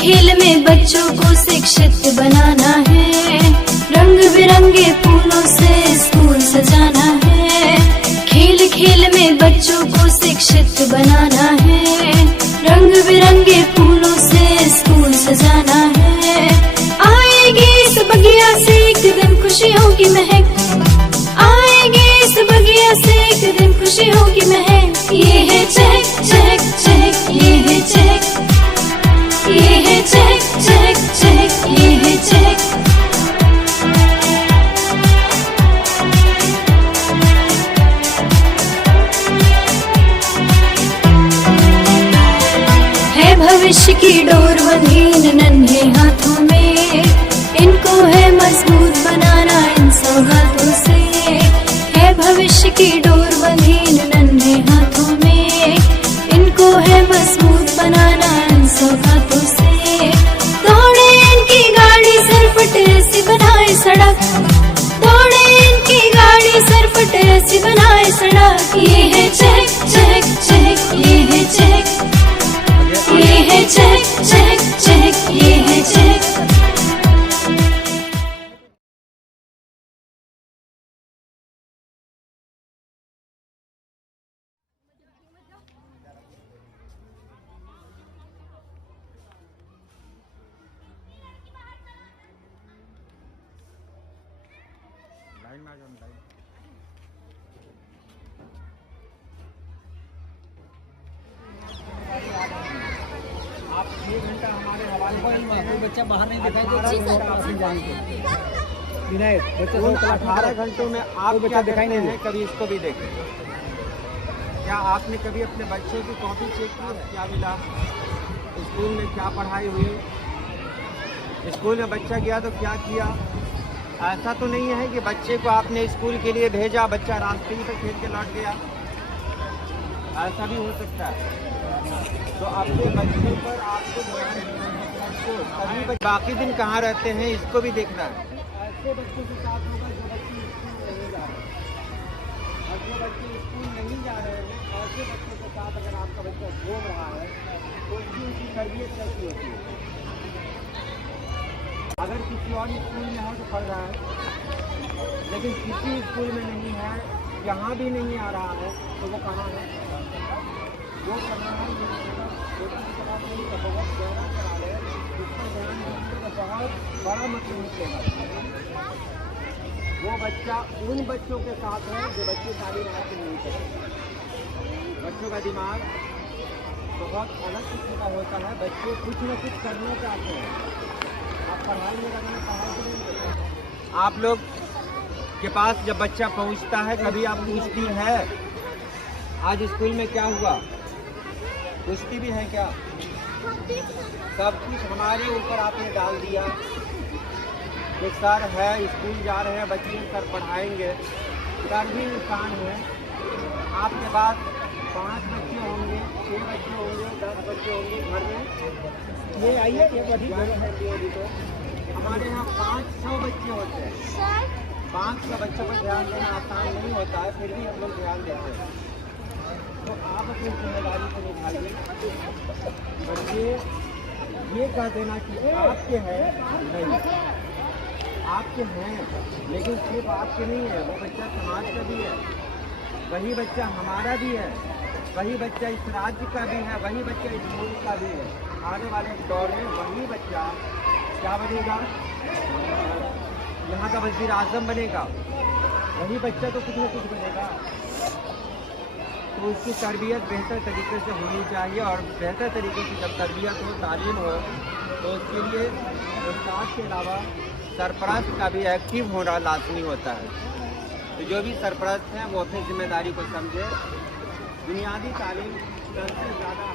खेल में बच्चों को शिक्षित बनाना है, रंग बिरंगे फूलों से स्कूल सजाना है। खेल खेल में बच्चों को शिक्षित बनाना है, रंग बिरंगे फूलों से स्कूल सजाना है। आएगी इस बगिया से एक दिन खुशियों की महक, आएगी इस बगिया से एक दिन खुशियों की महक। ये है चहक चहक चहक, ये है चहक, ये है चहक चहक चहक, ये है चहक। है भविष्य की डोर बंधी नन्हे हाथों में, इनको है मजबूत बनाना इन सौगातों से। है भविष्य की डोर बंधी नन्हे हाथों में, इनको है मजबूत बनाना इन सौगातों से। दौड़े इनकी गाड़ी सरपट ऐसी बनाए सड़क, दौड़े इनकी गाड़ी सरपट ऐसी बनाए सड़क। ये है चहक चहक चहक, ये है चहक, ये है चहक चहक चहक, ये है चहक। आप 6 घंटा हमारे हवाले कोई बच्चा बाहर नहीं दिखाई देता। बच्चे 18 घंटों में आप क्या दिखाई नहीं है, कभी इसको भी देखें। क्या आपने कभी अपने बच्चे की कॉपी चेक की है, क्या मिला स्कूल में, क्या पढ़ाई हुई, स्कूल में बच्चा गया तो क्या किया? ऐसा तो नहीं है कि बच्चे को आपने स्कूल के लिए भेजा, बच्चा रास्ते ही पे खेल के लौट गया, ऐसा भी हो सकता है। तो अपने बच्चे पर आपको ध्यान देना है। सभी बाकी दिन कहाँ रहते हैं इसको भी देखना है। ऐसे बच्चों के साथ होगा जो बच्चे स्कूल नहीं जा रहे हैं, और जो बच्चे स्कूल नहीं जा रहे हैं ऐसे बच्चों के साथ अगर आपका बच्चा घूम रहा है तो उसकी तरबियत कैसी होती है? अगर किसी और स्कूल में है तो पढ़ रहा है, लेकिन किसी स्कूल में नहीं है, यहाँ भी नहीं आ रहा है, तो वो कहाँ है? जो करना है बहुत गहरा करा ले, इसका ध्यान देने का बहुत बड़ा मतलब निकलेगा। वो बच्चा उन बच्चों के साथ है जो बच्चे तालीम हासिल नहीं करते। बच्चों का दिमाग बहुत अलग किस्म का होता है, बच्चे कुछ न कुछ करना चाहते हैं। आप पढ़ाई में लगना पढ़ाई। आप लोग के पास जब बच्चा पहुंचता है कभी आप पूछती है आज स्कूल में क्या हुआ? पूछती भी है क्या? सब कुछ हमारे ऊपर आपने डाल दिया कि सर है, स्कूल जा रहे हैं बच्चे, सर पढ़ाएंगे। सर भी इंसान है। आपके पास 5 बच्चे होंगे, 6 बच्चे होंगे, 10 बच्चे होंगे घर में। ये आइए, ये बड़ी तो हमारे यहाँ 500 बच्चे होते हैं। 500 बच्चों पर ध्यान देना आसान नहीं होता है, फिर भी हम लोग ध्यान देते हैं। तो आप अपनी जिम्मेदारी को निभाइए। बच्चे ये कह देना कि आपके हैं नहीं, आपके हैं, लेकिन सिर्फ आपके नहीं है, वो बच्चा समाज का भी है, वही बच्चा हमारा भी है, वही बच्चा इस राज्य का भी है, वही बच्चा इस मुल्क का भी है। आने वाले दौर में वही बच्चा क्या बनेगा? यहाँ का वज़ीर आज़म बनेगा। वही बच्चा तो कुछ न कुछ बनेगा। तो उसकी तरबियत बेहतर तरीके से होनी चाहिए, और बेहतर तरीके से जब तरबियत हो, तालीम हो, तो उसके लिए उस्ताद के अलावा सरपरस्त का भी एक्टिव होना लाजमी होता है। तो जो भी सरपरस्त हैं वो अपनी जिम्मेदारी को समझे। बुनियादी तालीम सबसे ज़्यादा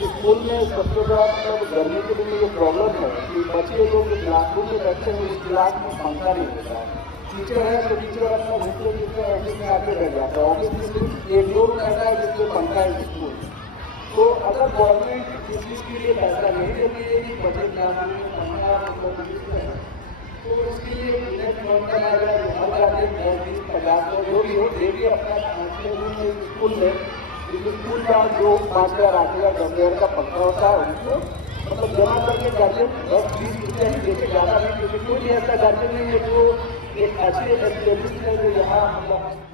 स्कूल में सबसे बड़ा गर्मी के लिए ये प्रॉब्लम है कि बच्चे लोग क्लासरूम में बैठते हैं, उस क्लास में पंखा नहीं होता है। टीचर है तो टीचर अपना दूसरे टीचर ऑफिस में आके बैठ जाता है। ऑफिस में सिर्फ 1-2 रूम ऐसा है जिसमें पंखा है स्कूल, तो अगर गवर्नमेंट इस चीज़ के लिए पैसा नहीं देती है कि बजट लाने में पंद्रह तो इसके लिए नेक्स्ट गवर्नमेंट आएगा जो हर गार्जियन 10-20-50 लोग जो भी हो देवी अपना स्कूल में स्कूल का जो 5,000 8,000 10,000 का पक्का होता है उनको मतलब जमा करके गार्जियन 10-20 रुपया ही देके ज़्यादा नहीं, क्योंकि कोई भी ऐसा गार्जियन नहीं है जो एक अच्छे स्पेशलिस्ट है जो यहाँ मतलब